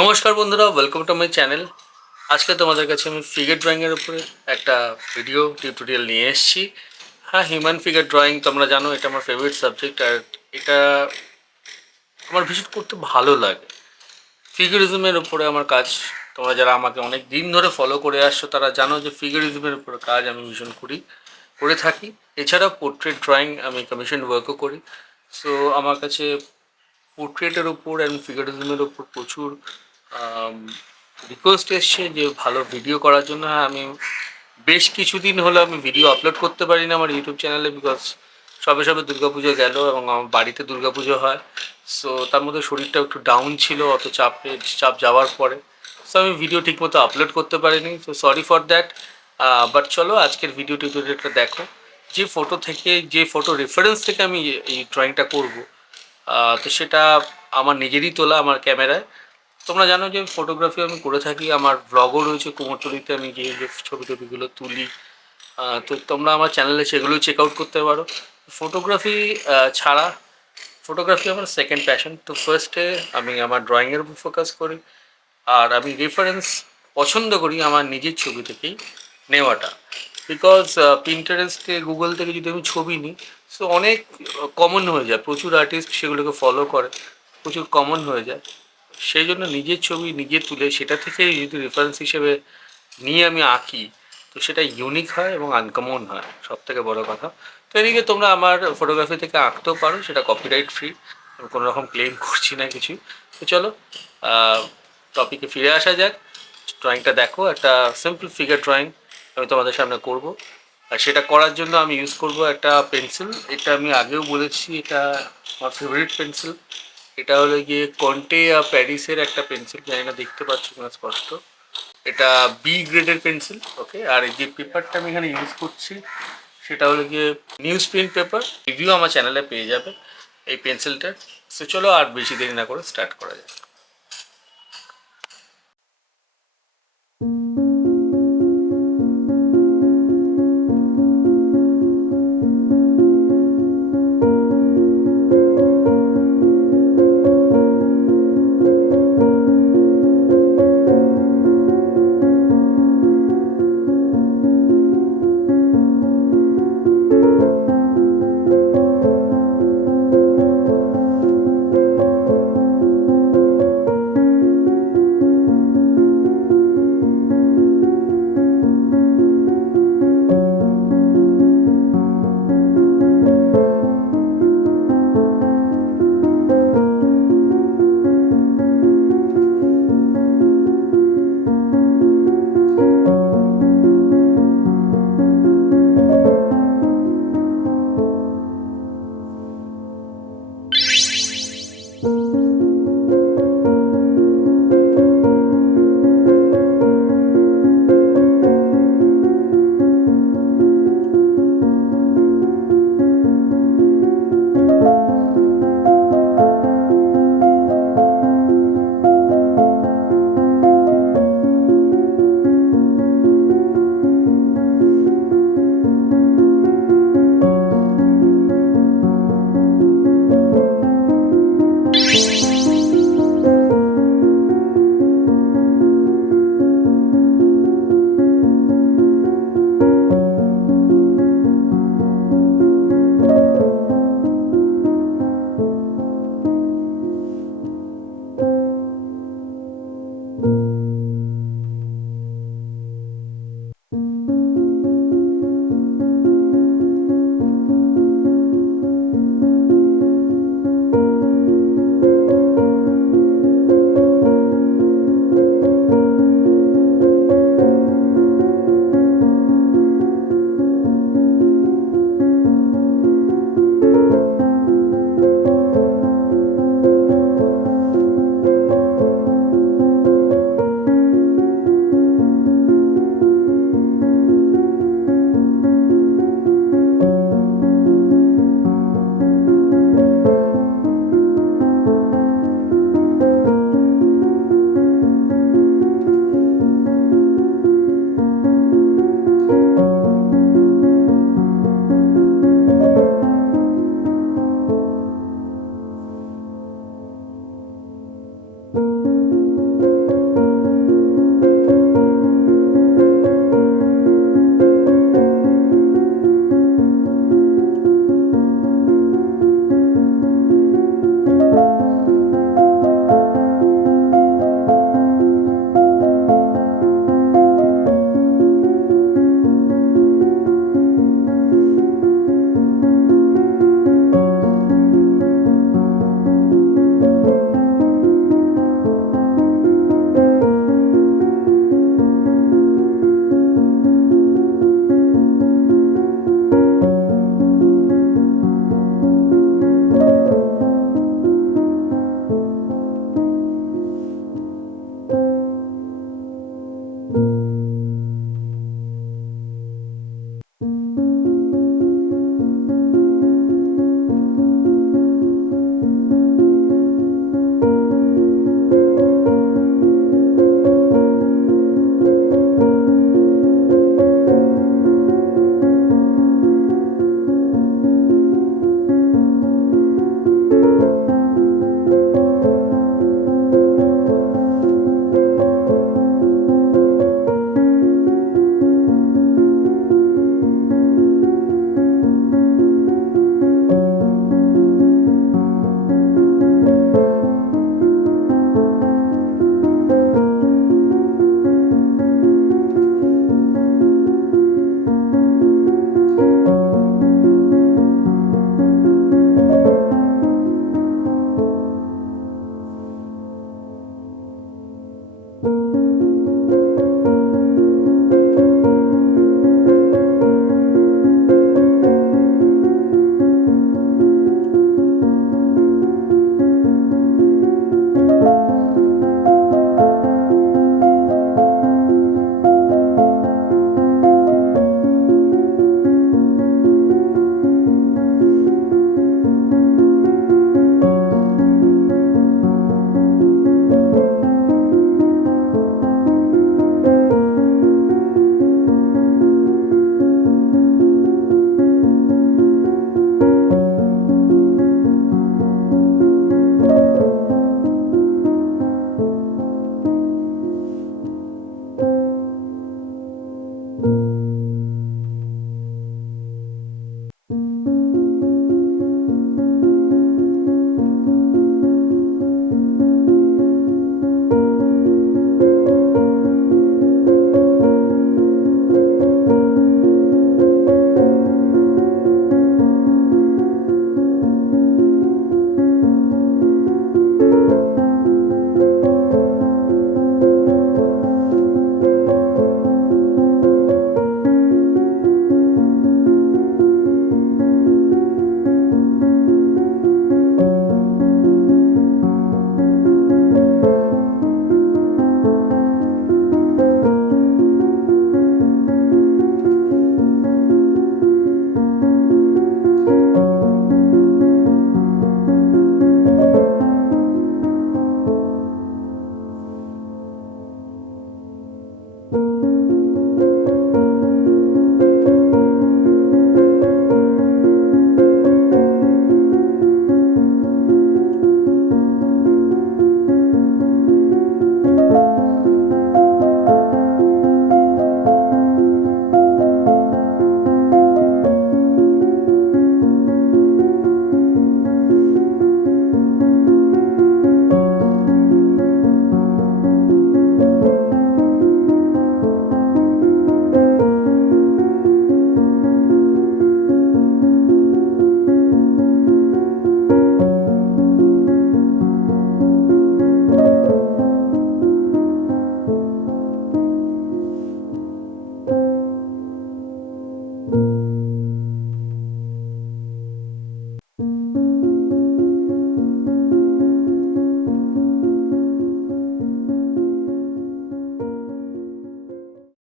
নমস্কার বন্ধুরা, welcome to my channel. আজকে তোমাদের কাছে আমি ফিগার ড্রয়িংয়ের উপরে একটা ভিডিও টিউটোরিয়াল নিয়ে এসেছি। হ্যাঁ, হিউম্যান ফিগার ড্রয়িং তোমরা জানো, এটা আমার ফেভারিট সাবজেক্ট। আর এটা আমার ভীষণ করতে ভালো লাগে। ফিগারিজমের উপরে আমার কাজ, তোমরা যারা আমাকে অনেক দিন ধরে ফলো করে আসছো তারা জানো যে ফিগারিজমের উপরে কাজ আমি ভীষণ করে থাকি। এছাড়াও পোর্ট্রেট ড্রয়িং আমি কমিশন ওয়ার্কও করি। সো আমার কাছে পোর্ট্রেটের ওপর অ্যান্ড ফিগারিজমের ওপর প্রচুর রিকোয়েস্ট এসছে যে ভালো ভিডিও করার জন্য। হ্যাঁ, আমি বেশ কিছুদিন হলো আমি ভিডিও আপলোড করতে পারি না আমার ইউটিউব চ্যানেলে, বিকজ সবে সবে দুর্গাপুজো গেল এবং আমার বাড়িতে দুর্গাপুজো হয়। সো তার মধ্যে শরীরটা একটু ডাউন ছিল অত চাপ যাওয়ার পরে। সো আমি ভিডিও ঠিকমতো আপলোড করতে পারিনি, so sorry for that. But চলো আজকের ভিডিও টিউটোরিয়ালটা দেখো। যে ফটো রেফারেন্স থেকে আমি এই ড্রয়িংটা করবো, তো সেটা আমার নিজেরই তোলা আমার ক্যামেরায়। তোমরা জানো যে ফটোগ্রাফি আমি করে থাকি, আমার ব্লগও রয়েছে কুমোরটুলিতে, আমি যে ছবি টবিগুলো তুলি। তো তোমরা আমার চ্যানেলে সেগুলোই চেক আউট করতে পারো। ফটোগ্রাফি ছাড়া ফটোগ্রাফি আমার সেকেন্ড প্যাশন। তো ফার্স্টে আমি আমার ড্রয়িংয়ের উপর ফোকাস করি, আর আমি রেফারেন্স পছন্দ করি আমার নিজের ছবি থেকেই নেওয়াটা। বিকজ পিন্টারেস্টে গুগল থেকে যদি আমি ছবি নিই, সো অনেক কমন হয়ে যায়, প্রচুর আর্টিস্ট সেগুলোকে ফলো করে, প্রচুর কমন হয়ে যায়। সেই জন্য নিজের ছবি নিজে তুলে সেটা থেকে যদি রেফারেন্স হিসেবে নিয়ে আমি আঁকি, তো সেটা ইউনিক হয় এবং আনকমন হয়, সব থেকে বড়ো কথা। তো এদিকে তোমরা আমার ফটোগ্রাফি থেকে আঁকতেও পারো, সেটা কপিরাইট ফ্রি, আমি কোনো রকম ক্লেম করছি না কিছু। তো চলো টপিকে ফিরে আসা যাক। ড্রয়িংটা দেখো, একটা সিম্পল ফিগার ড্রয়িং আমি তোমাদের সামনে করব। আর সেটা করার জন্য আমি ইউজ করব একটা পেন্সিল। এটা আমি আগেও বলেছি, এটা আমার ফেভারিট পেন্সিল। এটা হলো গিয়ে কন্টে প্যারিসের একটা পেন্সিল, জানি না দেখতে পাচ্ছ কিনা স্পষ্ট। এটা বি গ্রেডের পেন্সিল, ওকে। আর এই যে পেপারটা আমি এখানে ইউজ করছি সেটা হলো গিয়ে নিউজ প্রিন্ট পেপার। রিভিউ আমার চ্যানেলে পেয়ে যাবে এই পেন্সিলটার। সো চলো আর বেশি দেরি না করে স্টার্ট করা যায়।